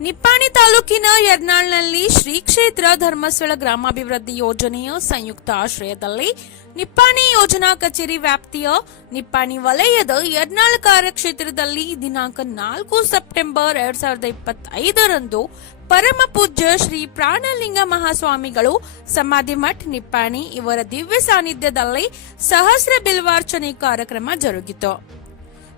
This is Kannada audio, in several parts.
ನಿಪ್ಪಾಣಿ ತಾಲೂಕಿನ ಯರ್ನಾಳ್ನಲ್ಲಿ ಶ್ರೀ ಕ್ಷೇತ್ರ ಧರ್ಮಸ್ಥಳ ಗ್ರಾಮಾಭಿವೃದ್ಧಿ ಯೋಜನೆಯ ಸಂಯುಕ್ತ ಆಶ್ರಯದಲ್ಲಿ ನಿಪ್ಪಾಣಿ ಯೋಜನಾ ಕಚೇರಿ ವ್ಯಾಪ್ತಿಯ ನಿಪ್ಪಾಣಿ ವಲಯದ ಯರ್ನಾಳ್ ಕಾರ್ಯಕ್ಷೇತ್ರದಲ್ಲಿ ದಿನಾಂಕ ನಾಲ್ಕು ಸೆಪ್ಟೆಂಬರ್ ಎರಡ್ ಸಾವಿರದ ಇಪ್ಪತ್ತೈದರಂದು ಪರಮ ಪೂಜ್ಯ ಶ್ರೀ ಪ್ರಾಣಲಿಂಗ ಮಹಾಸ್ವಾಮಿಗಳು, ಸಮಾಧಿ ಮಠ್, ನಿಪ್ಪಾಣಿ ಇವರ ದಿವ್ಯ ಸಾನ್ನಿಧ್ಯದಲ್ಲಿ ಸಹಸ್ರ ಬಿಲ್ವಾರ್ಚನೆ ಕಾರ್ಯಕ್ರಮ ಜರುಗಿತು.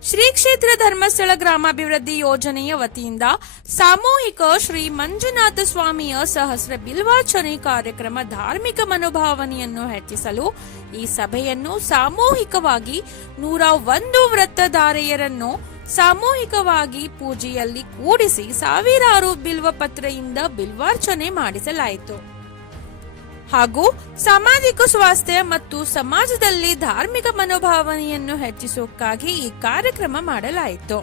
ಶ್ರೀ ಕ್ಷೇತ್ರ ಧರ್ಮಸ್ಥಳ ಗ್ರಾಮಾಭಿವೃದ್ಧಿ ಯೋಜನೆಯ ವತಿಯಿಂದ ಸಾಮೂಹಿಕ ಶ್ರೀ ಮಂಜುನಾಥ ಸ್ವಾಮಿಯ ಸಹಸ್ರ ಬಿಲ್ವಾರ್ಚನೆ ಕಾರ್ಯಕ್ರಮ ಧಾರ್ಮಿಕ ಮನೋಭಾವನೆಯನ್ನು ಹೆಚ್ಚಿಸಲು ಈ ಸಭೆಯನ್ನು ಸಾಮೂಹಿಕವಾಗಿ ನೂರ ಒಂದು ವೃತ್ತಧಾರೆಯರನ್ನು ಸಾಮೂಹಿಕವಾಗಿ ಪೂಜೆಯಲ್ಲಿ ಕೂಡಿಸಿ ಸಾವಿರಾರು ಬಿಲ್ವಪತ್ರೆಯಿಂದ ಬಿಲ್ವಾರ್ಚನೆ ಮಾಡಿಸಲಾಯಿತು. ಹಾಗೂ ಸಾಮಾಜಿಕ ಸ್ವಾಸ್ಥ್ಯ ಮತ್ತು ಸಮಾಜದಲ್ಲಿ ಧಾರ್ಮಿಕ ಮನೋಭಾವನೆಯನ್ನು ಹೆಚ್ಚಿಸೋಕ್ಕಾಗಿ ಈ ಕಾರ್ಯಕ್ರಮ ಮಾಡಲಾಯಿತು.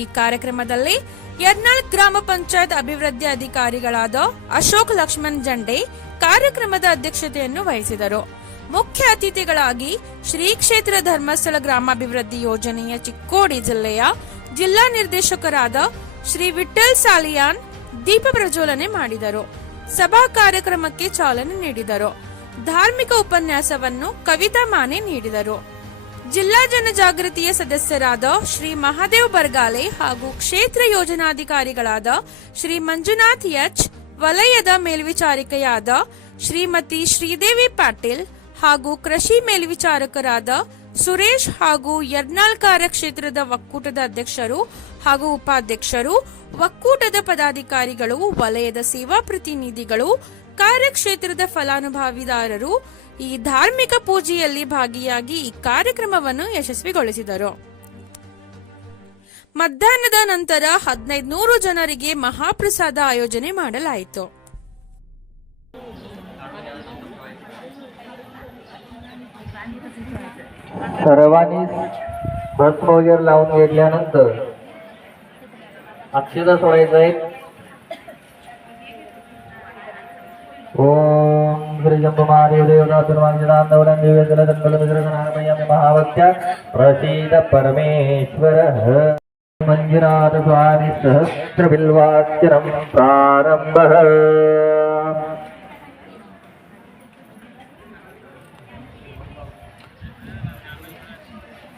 ಈ ಕಾರ್ಯಕ್ರಮದಲ್ಲಿ ಯರ್ನಾಳ್ ಗ್ರಾಮ ಪಂಚಾಯತ್ ಅಭಿವೃದ್ಧಿ ಅಧಿಕಾರಿಗಳಾದ ಅಶೋಕ್ ಲಕ್ಷ್ಮಣ್ ಜಂಡೆ ಕಾರ್ಯಕ್ರಮದ ಅಧ್ಯಕ್ಷತೆಯನ್ನು ವಹಿಸಿದರು. ಮುಖ್ಯ ಅತಿಥಿಗಳಾಗಿ ಶ್ರೀ ಕ್ಷೇತ್ರ ಧರ್ಮಸ್ಥಳ ಗ್ರಾಮಾಭಿವೃದ್ಧಿ ಯೋಜನೆಯ ಚಿಕ್ಕೋಡಿ ಜಿಲ್ಲೆಯ ಜಿಲ್ಲಾ ನಿರ್ದೇಶಕರಾದ ಶ್ರೀ ವಿಠಲ್ ಸಾಲಿಯಾನ್ ದೀಪ ಪ್ರಜ್ವಲನೆ ಮಾಡಿದರು. ಸಭಾ ಕಾರ್ಯಕ್ರಮಕ್ಕೆ ಚಾಲನೆ ನೀಡಿದರು. ಧಾರ್ಮಿಕ ಉಪನ್ಯಾಸವನ್ನು ಕವಿತಾ ಮಾನೆ ನೀಡಿದರು. ಜಿಲ್ಲಾ ಜನಜಾಗೃತಿಯ ಸದಸ್ಯರಾದ ಶ್ರೀ ಮಹಾದೇವ್ ಬರ್ಗಾಲೆ ಹಾಗೂ ಕ್ಷೇತ್ರ ಯೋಜನಾಧಿಕಾರಿಗಳಾದ ಶ್ರೀ ಮಂಜುನಾಥ್ ಎಚ್, ವಲಯದ ಮೇಲ್ವಿಚಾರಿಕೆಯಾದ ಶ್ರೀಮತಿ ಶ್ರೀದೇವಿ ಪಾಟೀಲ್ ಹಾಗೂ ಕೃಷಿ ಮೇಲ್ವಿಚಾರಕರಾದ ಸುರೇಶ್ ಹಾಗೂ ಯರ್ನಾಳ್ ಕಾರ್ಯಕ್ಷೇತ್ರದ ಒಕ್ಕೂಟದ ಅಧ್ಯಕ್ಷರು ಹಾಗೂ ಉಪಾಧ್ಯಕ್ಷರು, ಒಕ್ಕೂಟದ ಪದಾಧಿಕಾರಿಗಳು, ವಲಯದ ಸೇವಾ ಪ್ರತಿನಿಧಿಗಳು, ಕಾರ್ಯಕ್ಷೇತ್ರದ ಫಲಾನುಭವಿದಾರರು ಈ ಧಾರ್ಮಿಕ ಪೂಜೆಯಲ್ಲಿ ಭಾಗಿಯಾಗಿ ಈ ಕಾರ್ಯಕ್ರಮವನ್ನು ಯಶಸ್ವಿಗೊಳಿಸಿದರು. ಮಧ್ಯಾಹ್ನದ ನಂತರ ಹದಿನೈದು ನೂರು ಜನರಿಗೆ ಮಹಾಪ್ರಸಾದ ಆಯೋಜನೆ ಮಾಡಲಾಯಿತು. सर्वांनीच भस्म वगैरे लावून घेतल्यानंतर अक्षता सोडायचं ओम श्री शंभुमारी महावत्या प्रसीद परमेश्वर मञ्जुनाथस्वामि सहस्रबिल्वाच्यरं प्रारम्भः